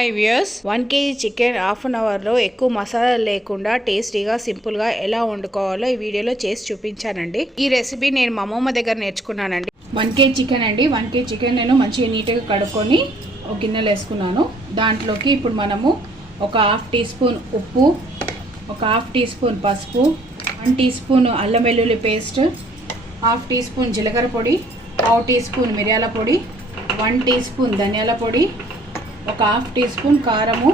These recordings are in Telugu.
Five years one KG chicken half an అవర్లో ఎక్కువ మసాలా లేకుండా టేస్టీగా సింపుల్గా ఎలా వండుకోవాలో ఈ వీడియోలో చేసి చూపించానండి. ఈ రెసిపీ నేను మా అమ్మమ్మ దగ్గర నేర్చుకున్నానండి. వన్ కేజీ చికెన్ అండి. వన్ కేజీ చికెన్ నేను మంచిగా నీట్గా కడుక్కొని ఒక గిన్నెలో వేసుకున్నాను. దాంట్లోకి ఇప్పుడు మనము ఒక హాఫ్ టీ స్పూన్ ఉప్పు ఒక హాఫ్ టీ స్పూన్ పసుపు వన్ టీ స్పూన్ అల్లం వెల్లుల్లి పేస్ట్ హాఫ్ టీ స్పూన్ జీలకర్ర పొడి పావు టీ స్పూన్ మిరియాల పొడి వన్ టీ స్పూన్ ధనియాల పొడి ఒక హాఫ్ టీ స్పూన్ కారము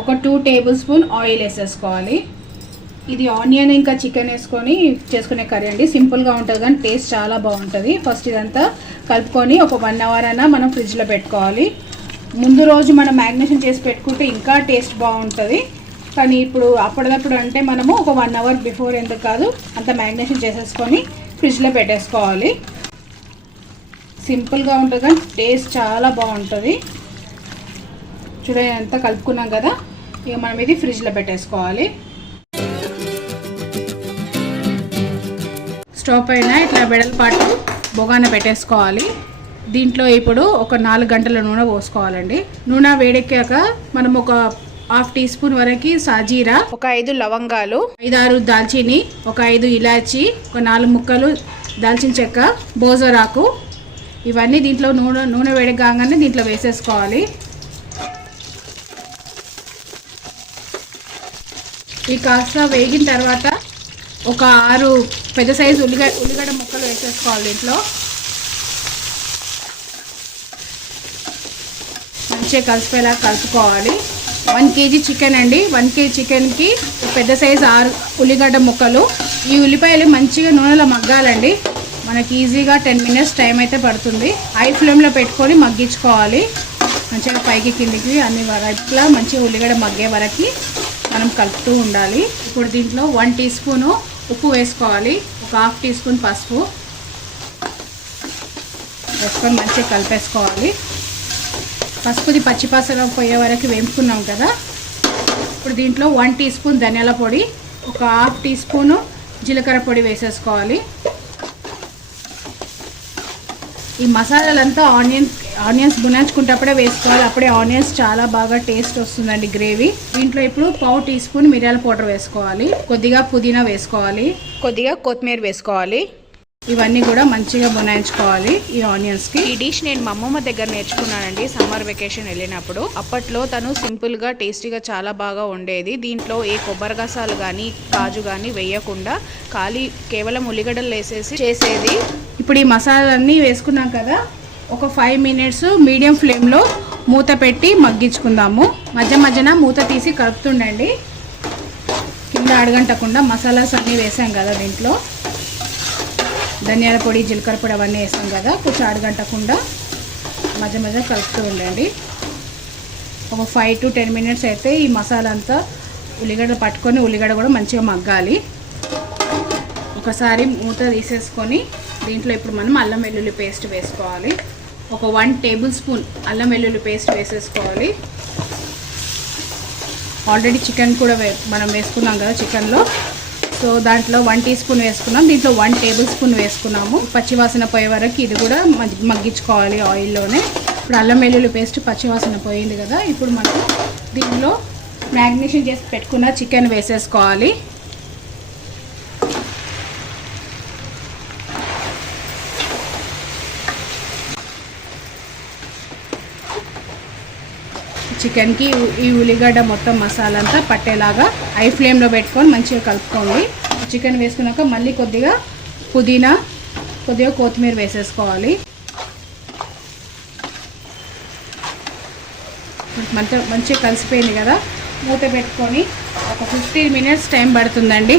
ఒక టూ టేబుల్ స్పూన్ ఆయిల్ వేసేసుకోవాలి. ఇది ఆనియన్ ఇంకా చికెన్ వేసుకొని చేసుకునే కర్రీ అండి. సింపుల్గా ఉంటుంది కానీ టేస్ట్ చాలా బాగుంటుంది. ఫస్ట్ ఇదంతా కలుపుకొని ఒక వన్ అవర్ అయినా మనం ఫ్రిడ్జ్లో పెట్టుకోవాలి. ముందు రోజు మనం మ్యాగ్నేషన్ చేసి పెట్టుకుంటే ఇంకా టేస్ట్ బాగుంటుంది. కానీ ఇప్పుడు అప్పటిదప్పుడు అంటే మనము ఒక వన్ అవర్ బిఫోర్ ఎందుకు కాదు అంత మ్యాగ్నేషన్ చేసేసుకొని ఫ్రిడ్జ్లో పెట్టేసుకోవాలి. సింపుల్గా ఉంటుంది కానీ టేస్ట్ చాలా బాగుంటుంది. చూడండి అంతా కలుపుకున్నాం కదా. ఇక మనం ఇది ఫ్రిడ్జ్లో పెట్టేసుకోవాలి. స్టవ్ పైన ఇట్లా వెడల్పాటు బొగాన పెట్టేసుకోవాలి. దీంట్లో ఇప్పుడు ఒక నాలుగు గంటల నూనె పోసుకోవాలండి. నూనె వేడెక్కాక మనం ఒక హాఫ్ టీ స్పూన్ వరకు సాజీరా ఒక ఐదు లవంగాలు ఐదారు దాల్చిని ఒక ఐదు ఇలాచి ఒక నాలుగు ముక్కలు దాల్చిన చెక్క బోజరాకు. ఇవన్నీ దీంట్లో నూనె నూనె వేడి దీంట్లో వేసేసుకోవాలి. ఇవి కాస్త వేగిన తర్వాత ఒక ఆరు పెద్ద సైజు ఉల్లిగడ్డ ఉల్లిగడ్డ ముక్కలు వేసేసుకోవాలి దీంట్లో. మంచిగా కలిసిపోయేలా కలుపుకోవాలి. వన్ కేజీ చికెన్ అండి. వన్ కేజీ చికెన్కి పెద్ద సైజు ఆరు ఉల్లిగడ్డ ముక్కలు. ఈ ఉల్లిపాయలు మంచిగా నూనెలో మగ్గాలండి. మనకి ఈజీగా టెన్ మినిట్స్ టైం అయితే పడుతుంది. హై ఫ్లేమ్లో పెట్టుకొని మగ్గించుకోవాలి. మంచిగా పైకి కిందికి అన్ని వరకులా మంచిగా ఉల్లిగడ్డ మగ్గే వరకు. మనం కలుపుతూ ఉండాలి. ఇప్పుడు దీంట్లో వన్ టీ స్పూను ఉప్పు వేసుకోవాలి. ఒక హాఫ్ టీ స్పూన్ పసుపు వేసుకొని మంచిగా కలిపేసుకోవాలి. పసుపుది పచ్చిపసరం పోయే వరకు వేపుకున్నాం కదా. ఇప్పుడు దీంట్లో వన్ టీ స్పూన్ ధనియాల పొడి ఒక హాఫ్ టీ స్పూను జీలకర్ర పొడి వేసేసుకోవాలి. ఈ మసాలాలంతా ఆనియన్ ఆనియన్స్ బునాచుకుంటప్పుడే వేసుకోవాలి. అప్పుడే ఆనియన్స్ చాలా బాగా టేస్ట్ వస్తుందండి గ్రేవీ. దీంట్లో ఇప్పుడు పావు టీ స్పూన్ మిరియాల పౌడర్ వేసుకోవాలి. కొద్దిగా పుదీనా వేసుకోవాలి. కొద్దిగా కొత్తిమీర వేసుకోవాలి. ఇవన్నీ కూడా మంచిగా బునాయించుకోవాలి ఈ ఆనియన్స్కి. ఈ డిష్ నేను మా అమ్మమ్మ దగ్గర నేర్చుకున్నానండి సమ్మర్ వెకేషన్ వెళ్ళినప్పుడు. అప్పట్లో తను సింపుల్గా టేస్టీగా చాలా బాగా ఉండేది దీంట్లో ఏ కొబ్బరి గసాలు కానీ కాజు కానీ వేయకుండా ఖాళీ కేవలం ఉల్లిగడ్డలు వేసేసి చేసేది. ఇప్పుడు ఈ మసాలాలన్నీ వేసుకున్నాం కదా ఒక ఫైవ్ మినిట్స్ మీడియం ఫ్లేమ్లో మూత పెట్టి మగ్గించుకుందాము. మధ్య మధ్యన మూత తీసి కలుపుతుండండి. కింద అడగంటకుండా మసాలాస్ అన్నీ వేసాం కదా దీంట్లో. ధనియాల పొడి జీలకర్ర పొడి అవన్నీ వేసాం కదా. కొంచెం అడగంటకుండా మధ్య మధ్య కలుపుతూ ఉండండి. ఒక ఫైవ్ టు టెన్ మినిట్స్ అయితే ఈ మసాలా అంతా ఉల్లిగడ్డ పట్టుకొని ఉల్లిగడ్డ కూడా మంచిగా మగ్గాలి. ఒకసారి మూత తీసేసుకొని దీంట్లో ఇప్పుడు మనం అల్లం వెల్లుల్లి పేస్ట్ వేసుకోవాలి. ఒక వన్ టేబుల్ స్పూన్ అల్లం వెల్లుల్లి పేస్ట్ వేసేసుకోవాలి. ఆల్రెడీ చికెన్ కూడా వే మనం వేసుకున్నాం కదా చికెన్లో. సో దాంట్లో వన్ టీ స్పూన్ వేసుకున్నాం. దీంట్లో వన్ టేబుల్ స్పూన్ వేసుకున్నాము. పచ్చివాసన పోయే వరకు ఇది కూడా మగ్గించుకోవాలి ఆయిల్లోనే. ఇప్పుడు అల్లం వెల్లుల్లి పేస్ట్ పచ్చివాసన పోయింది కదా. ఇప్పుడు మనం దీనిలో మ్యాగ్నేషన్ చేసి పెట్టుకున్న చికెన్ వేసేసుకోవాలి. చికెన్కి ఈ ఉల్లిగడ్డ మొత్తం మసాలా అంతా పట్టేలాగా హై ఫ్లేమ్లో పెట్టుకొని మంచిగా కలుపుకోండి. చికెన్ వేసుకున్నాక మళ్ళీ కొద్దిగా పుదీనా కొద్దిగా కొత్తిమీర వేసేసుకోవాలి. మంచిగా మంచిగా కలిసిపోయింది కదా? మూత పెట్టుకొని ఒక ఫిఫ్టీన్ మినిట్స్ టైం పడుతుందండి.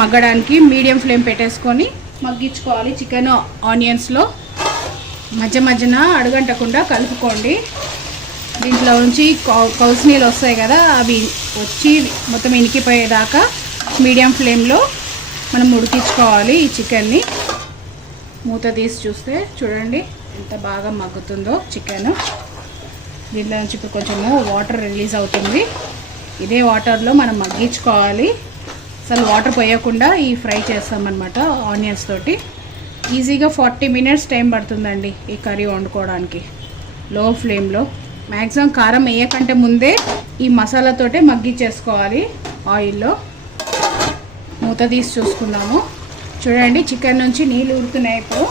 మగ్గడానికి మీడియం ఫ్లేమ్ పెట్టేసుకొని మగ్గించుకోవాలి చికెన్ ఆనియన్స్లో. మధ్య మధ్యన అడుగంటకుండా కలుపుకోండి. దీంట్లో నుంచి కౌస్ నీళ్ళు వస్తాయి కదా అవి వచ్చి మొత్తం ఇనికిపోయేదాకా మీడియం ఫ్లేమ్లో మనం ఉడికించుకోవాలి ఈ చికెన్ని. మూత తీసి చూస్తే చూడండి ఎంత బాగా మగ్గుతుందో చికెన్. దీంట్లో నుంచి ఇప్పుడు కొంచెము వాటర్ రిలీజ్ అవుతుంది. ఇదే వాటర్లో మనం మగ్గించుకోవాలి. అసలు వాటర్ పోయకుండా ఈ ఫ్రై చేస్తామన్నమాట ఆనియన్స్ తోటి. ఈజీగా ఫార్టీ మినిట్స్ టైం పడుతుందండి ఈ కర్రీ వండుకోవడానికి. లో ఫ్లేమ్లో. మ్యాక్సిమం కారం వేయకంటే ముందే ఈ మసాలాతోటే మగ్గిచ్చేసుకోవాలి ఆయిల్లో. మూత తీసి చూసుకుందాము. చూడండి చికెన్ నుంచి నీళ్ళు ఉడుతున్నాయి ఇప్పుడు.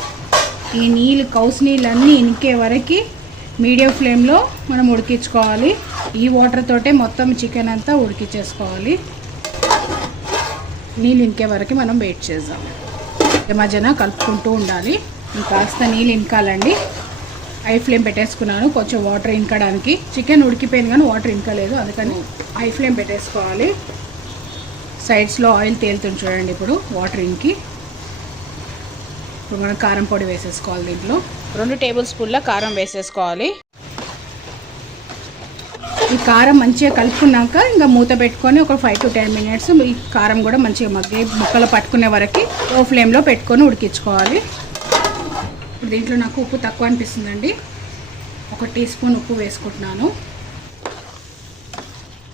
ఈ నీళ్ళు కౌసు నీళ్ళు అన్నీ ఇంకే వరకు మీడియం ఫ్లేమ్లో మనం ఉడికించుకోవాలి. ఈ వాటర్ తోటే మొత్తం చికెన్ అంతా ఉడికించేసుకోవాలి. నీళ్ళు ఇంకే వరకు మనం వెయిట్ చేద్దాం. ఈ మధ్యన కలుపుకుంటూ ఉండాలి. కాస్త నీళ్ళు ఇంకాలండి హై ఫ్లేమ్ పెట్టేసుకున్నాను కొంచెం వాటర్ ఇంకడానికి చికెన్ ఉడికిపోయింది కానీ వాటర్ ఇంకలేదు అందుకని హై ఫ్లేమ్ పెట్టేసుకోవాలి. సైడ్స్లో ఆయిల్ తేలుతుంది చూడండి ఇప్పుడు వాటర్ ఇంకి ఇప్పుడు మనం కారం పొడి వేసేసుకోవాలి దీంట్లో. రెండు టేబుల్ స్పూన్ల కారం వేసేసుకోవాలి. ఈ కారం మంచిగా కలుపుకున్నాక ఇంకా మూత పెట్టుకొని ఒక ఫైవ్ టు టెన్ మినిట్స్ ఈ కారం కూడా మంచిగా మగ్గి ముక్కలు పట్టుకునే వరకు లో ఫ్లేమ్లో పెట్టుకొని ఉడికించుకోవాలి. ఇప్పుడు దీంట్లో నాకు ఉప్పు తక్కువ అనిపిస్తుందండి. ఒక టీ స్పూన్ ఉప్పు వేసుకుంటున్నాను.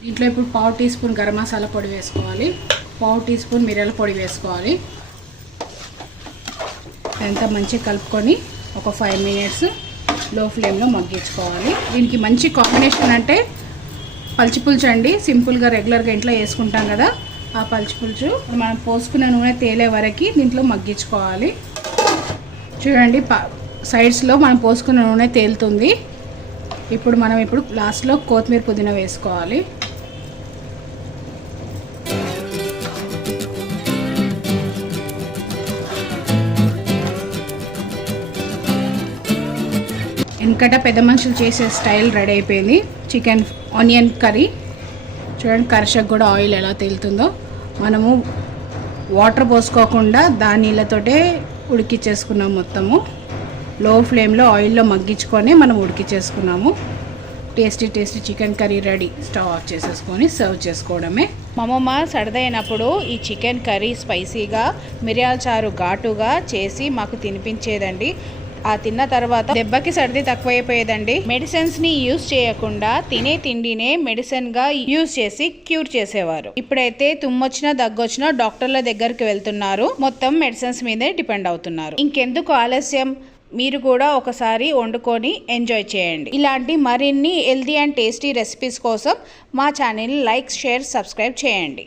దీంట్లో ఇప్పుడు పావు టీ స్పూన్ గరం మసాలా పొడి వేసుకోవాలి. పావు టీ స్పూన్ మిరియాల పొడి వేసుకోవాలి. ఎంత మంచిగా కలుపుకొని ఒక ఫైవ్ మినిట్స్లో ఫ్లేమ్లో మగ్గించుకోవాలి. దీనికి మంచి కాంబినేషన్ అంటే పల్చి పులుచు అండి. సింపుల్గా రెగ్యులర్గా ఇంట్లో వేసుకుంటాం కదా. ఆ పల్చి పులుచు మనం పోసుకున్న నూనె తేలే వరకు దీంట్లో మగ్గించుకోవాలి. చూడండి సైడ్స్లో మనం పోసుకున్న నూనె తేలుతుంది. ఇప్పుడు మనం ఇప్పుడు లాస్ట్లో కొత్తిమీర పుదీనా వేసుకోవాలి. వెనకట పెద్ద మనుషులు చేసే స్టైల్ రెడీ అయిపోయింది. Chicken onion curry. చూడండి కర్షకు కూడా ఆయిల్ ఎలా తేలుతుందో. మనము వాటర్ పోసుకోకుండా దాని నీళ్ళతోటే ఉడికిచ్చేసుకున్నాం మొత్తము. లో ఫ్లేమ్లో ఆయిల్లో మగ్గించుకొని మనం ఉడికిచ్చేసుకున్నాము. Tasty tasty chicken curry ready. Stove off చేసేసుకొని సర్వ్ చేసుకోవడమే. మా అమ్మమ్మ సరదైనప్పుడు ఈ చికెన్ కర్రీ స్పైసీగా మిరియాల చారు ఘాటుగా చేసి మాకు తినిపించేదండి. ఆ తిన్న తర్వాత దెబ్బకి సర్ది తక్కువైపోయేదండి. మెడిసిన్స్ని యూజ్ చేయకుండా తినే తిండినే మెడిసిన్గా యూజ్ చేసి క్యూర్ చేసేవారు. ఇప్పుడైతే తుమ్మొచ్చినా దగ్గొచ్చినా డాక్టర్ల దగ్గరికి వెళ్తున్నారు. మొత్తం మెడిసిన్స్ మీదే డిపెండ్ అవుతున్నారు. ఇంకెందుకు ఆలస్యం? మీరు కూడా ఒకసారి వండుకొని ఎంజాయ్ చేయండి. ఇలాంటి మరిన్ని హెల్తీ అండ్ టేస్టీ రెసిపీస్ కోసం మా ఛానల్ లైక్ షేర్ సబ్స్క్రైబ్ చేయండి.